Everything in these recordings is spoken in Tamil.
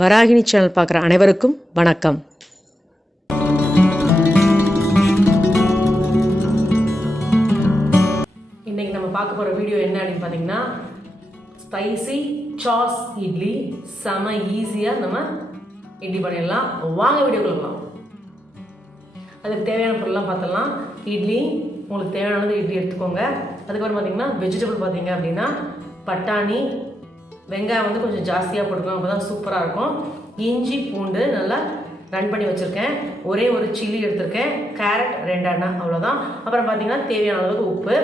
வராகினி சேனல் பார்க்குற அனைவருக்கும் வணக்கம். இன்றைக்கி நம்ம பார்க்க போகிற வீடியோ என்ன அப்படின்னு பார்த்தீங்கன்னா, ஸ்பைசி சாஸ் இட்லி. செம ஈஸியாக நம்ம இட்லி பண்ணிடலாம். வாங்க வீடியோ கொடுக்கலாம். அதுக்கு தேவையான பொருள்லாம் பார்த்தலாம். இட்லி, உங்களுக்கு தேவையானது இட்லி எடுத்துக்கோங்க. அதுக்கப்புறம் பார்த்தீங்கன்னா வெஜிடபிள் பார்த்தீங்க அப்படின்னா பட்டாணி, வெங்காயம் வந்து கொஞ்சம் ஜாஸ்தியாக போட்டுக்கோங்க, அப்போ தான் சூப்பராக இருக்கும். இஞ்சி பூண்டு நல்லா ரன் பண்ணி வச்சுருக்கேன். ஒரே ஒரு சில்லி எடுத்திருக்கேன். கேரட் 2 அண்ணா, அவ்வளோதான். அப்புறம் பார்த்திங்கன்னா தேவையான அளவுக்கு உப்பு,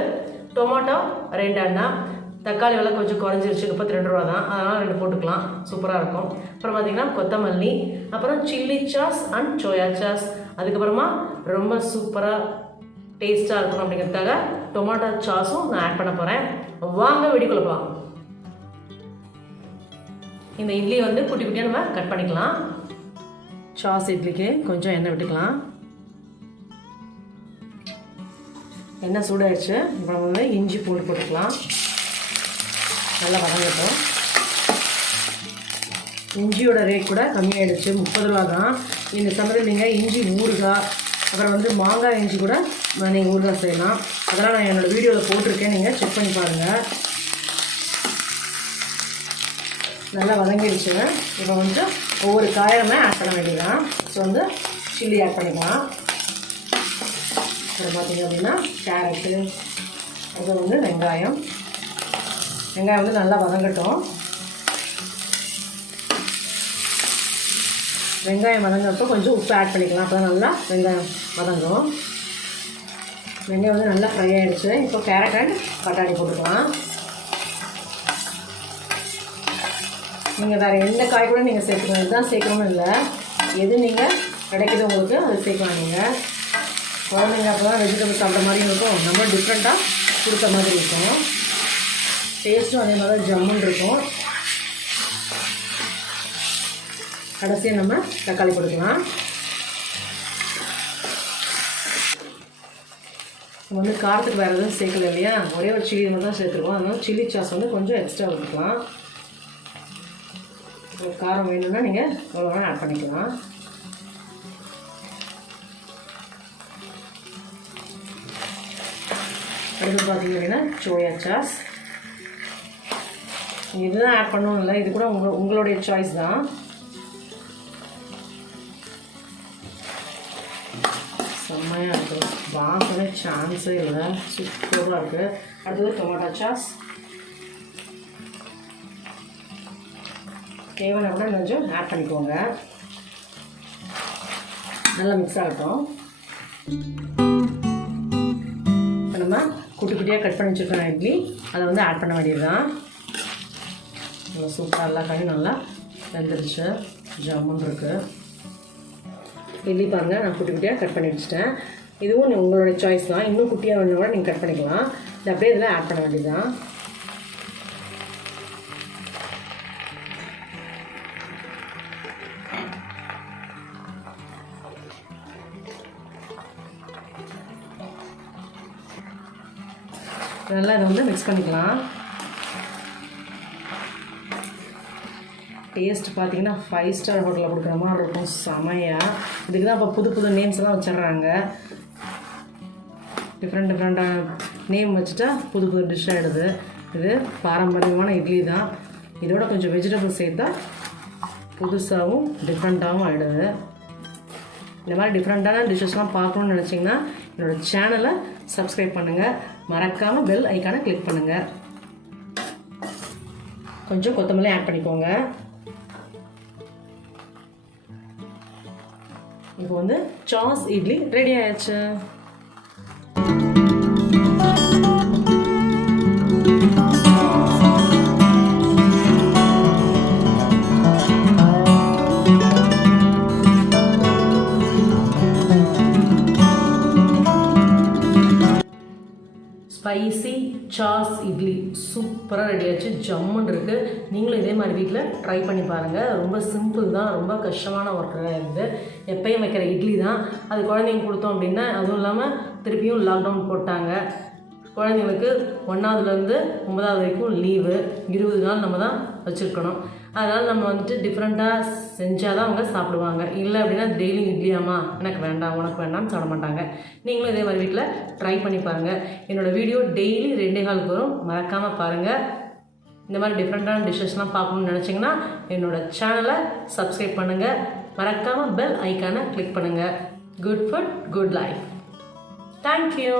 டொமேட்டோ 2 அண்ணா, தக்காளி விலை கொஞ்சம் குறைஞ்சிருச்சு, 32 ரூபா தான், அதனால் 2 போட்டுக்கலாம், சூப்பராக இருக்கும். அப்புறம் பார்த்திங்கன்னா கொத்தமல்லி, அப்புறம் chilli sauce and soya sauce. அதுக்கப்புறமா ரொம்ப சூப்பராக டேஸ்ட்டாக இருக்கணும் அப்படிங்கிறதுக்காக டொமேட்டோ சாஸும் நான் ஆட் பண்ண போகிறேன். வாங்க வெடிக்குள்ள போகலாம். இந்த இட்லி வந்து குட்டி குட்டியாக நம்ம கட் பண்ணிக்கலாம். சாஸ் இட்லிக்கு கொஞ்சம் எண்ணெய் விட்டுக்கலாம். எண்ணெய் சூடாயிடுச்சு. இப்போ நம்ம வந்து இஞ்சி பூண்டு போட்டுக்கலாம். நல்லா வதங்கட்டும். இஞ்சியோட ரேட் கூட கம்மியாகிடுச்சு, 30 ரூபா தான். இந்த சமயத்தில் நீங்கள் இஞ்சி ஊறுகாய், அப்புறம் வந்து மாங்காய் இஞ்சி கூட நீங்கள் ஊறுகாய் செய்யலாம். அதெல்லாம் நான் என்னோடய வீடியோவில் போட்டிருக்கேன், நீங்கள் செக் பண்ணி பாருங்கள். நல்லா வதங்கிடுச்சுங்க. இப்போ வந்து ஒவ்வொரு காயமே ஆட் பண்ண வேண்டியதான். ஸோ வந்து சில்லி ஆட் பண்ணிக்கலாம். அப்புறம் பார்த்திங்க அப்படின்னா கேரட்டு, அது வந்து வெங்காயம் வந்து நல்லா வதங்கட்டும். வெங்காயம் வதங்கப்போ கொஞ்சம் உப்பு ஆட் பண்ணிக்கலாம், அப்போ நல்லா வெங்காயம் வதங்கும். வெங்காயம் வந்து நல்லா ஃப்ரை ஆகிடுச்சு. இப்போ கேரட் அண்ட் பட்டாணி போட்டுக்கலாம். நீங்கள் வேறு எந்த காய் கூட நீங்கள் சேர்த்துக்கணும், இதுதான் சேர்க்கணும்னு இல்லை, எது நீங்கள் கிடைக்கிது உங்களுக்கு அது சேர்க்கலாம். நீங்கள் குழந்தைங்க அப்போ தான் வெஜிடபிள் சாப்பிட்ற மாதிரி இருக்கும், நம்ம டிஃப்ரெண்ட்டாக கொடுத்த மாதிரி இருக்கும். டேஸ்ட்டும் அதே மாதிரி தான் ஜம்முன்னு இருக்கும். கடைசியாக நம்ம தக்காளி போட்டுக்கலாம். நம்ம வந்து காரத்துக்கு வேறு எதுவும் சேர்க்கல இல்லையா, ஒரே ஒரு சில்லி தான் சேர்த்துருக்கோம். அதனால சில்லி சாஸ் வந்து கொஞ்சம் எக்ஸ்ட்ரா ஊற்றிக்கலாம். காரம் வேணும்னா நீங்கள் எவ்வளோ வேணால் ஆட் பண்ணிக்கலாம். அடுத்து பார்த்தீங்க அப்படின்னா சோயா சாஸ். இதுதான் ஆட் பண்ணணும் இல்லை, இது கூட உங்களுடைய சாய்ஸ் தான். செம்மையாக இருக்குது, வாசனை சான்ஸே இல்லை, சூப்பராக இருக்குது. அடுத்தது டொமேட்டோ சாஸ். தேவையான கூட கொஞ்சம் ஆட் பண்ணிக்கோங்க. நல்லா மிக்ஸ் ஆகட்டும். இப்போ நம்ம குட்டி குட்டியாக கட் பண்ணி வச்சுருக்கோம் இட்லி, அதை வந்து ஆட் பண்ண வேண்டியது தான். நல்லா சூப்பராக எல்லா காயும் நல்லா வெந்துருச்சு, ஜம்முன்னு இருக்குது. இட்லி பாருங்கள், நான் குட்டி குட்டியாக கட் பண்ணி வச்சுட்டேன். இதுவும் உங்களுடைய சாய்ஸ் தான், இன்னும் குட்டியாக வேணும் கூட நீங்கள் கட் பண்ணிக்கலாம். இது அப்படியே இதில் ஆட் பண்ண வேண்டியது தான். நல்லா இதை வந்து மிக்ஸ் பண்ணிக்கலாம். டேஸ்ட் பார்த்தீங்கன்னா 5 ஸ்டார் ஹோட்டலில் கொடுக்குற மாதிரி இருக்கும், செமையாக. இதுக்கு தான் இப்போ புது புது நேம்ஸ் எல்லாம் வச்சிடுறாங்க. டிஃப்ரெண்ட்டான நேம் வச்சுட்டா புது புது டிஷ் ஆகிடுது. இது பாரம்பரியமான இட்லி தான். இதோட கொஞ்சம் வெஜிடபிள் சேர்த்தா புதுசாகவும் டிஃப்ரெண்ட்டாகவும் ஆகிடுது. இந்த மாதிரி டிஃப்ரெண்ட்டான டிஷ்ஷஸ்லாம் பார்க்கணுன்னு நினச்சிங்கன்னா என்னோடய சேனலை சப்ஸ்கிரைப் பண்ணுங்கள். மறக்காமல் பெல் ஐக்கானை கிளிக் பண்ணுங்கள். கொஞ்சம் கொத்தமல்லி ஆட் பண்ணிக்கோங்க. இப்போ வந்து சாஸ் இட்லி ரெடி ஆயிடுச்சு. ஸ்பைசி சாஸ் இட்லி சூப்பராக ரெடி ஆச்சு, ஜம்முன்னு இருக்குது. நீங்களும் இதே மாதிரி வீட்டில் ட்ரை பண்ணி பாருங்கள். ரொம்ப சிம்பிள் தான், ரொம்ப கஷ்டமான ஒர்க்காக இருக்குது. எப்பயும் வைக்கிற இட்லி தான். அது குழந்தைங்க கொடுத்தோம் அப்படின்னா, அதுவும் இல்லாமல் திருப்பியும் லாக்டவுன் போட்டாங்க. குழந்தைங்களுக்கு 1ஆவதுலேருந்து 9ஆவது வரைக்கும் லீவு, 20 நாள் நம்ம தான் வச்சுருக்கணும். அதனால் நம்ம வந்துட்டு டிஃப்ரெண்ட்டாக செஞ்சால் தான் அவங்க சாப்பிடுவாங்க. இல்லை அப்படின்னா டெய்லி இட்லியாம்மா எனக்கு வேண்டாம் உனக்கு வேண்டாம்னு சாப்பிட மாட்டாங்க. நீங்களும் இதே மாதிரி வீட்டில் ட்ரை பண்ணி பாருங்கள். என்னோடய வீடியோ டெய்லி 2:15 வரும், மறக்காமல் பாருங்கள். இந்த மாதிரி டிஃப்ரெண்ட்டான டிஷ்ஷஸ்லாம் பார்க்கணும்னு நினச்சிங்கன்னா என்னோடய சேனலை சப்ஸ்கிரைப் பண்ணுங்கள். மறக்காமல் பெல் ஐக்கானை கிளிக் பண்ணுங்கள். Good food good life. Thank you.